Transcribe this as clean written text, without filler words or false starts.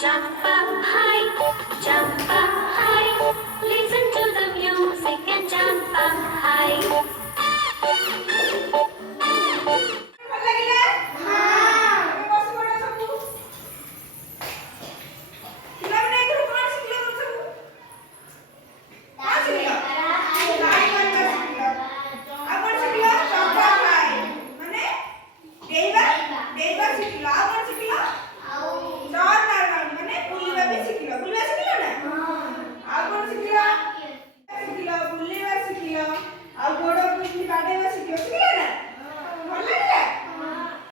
Jump up high, jump up high. Listen to the music and jump up high. ଭଲ ଲାଗିଲା? ତମେ ବସି ପଡ ସବୁ। ପିଲାମାନେ ଏଥର କଣ ଶିଖିଲ ତମେ ସବୁ? କଣ ଶିଖିଲ? ଲାଇନ୍ ମାରିବା ଶିଖିଲ। ଆଉ କଣ ଶିଖିଲ? Jump up high. ମାନେ ଡେଇବା ଶିଖିଲ। ଆଉ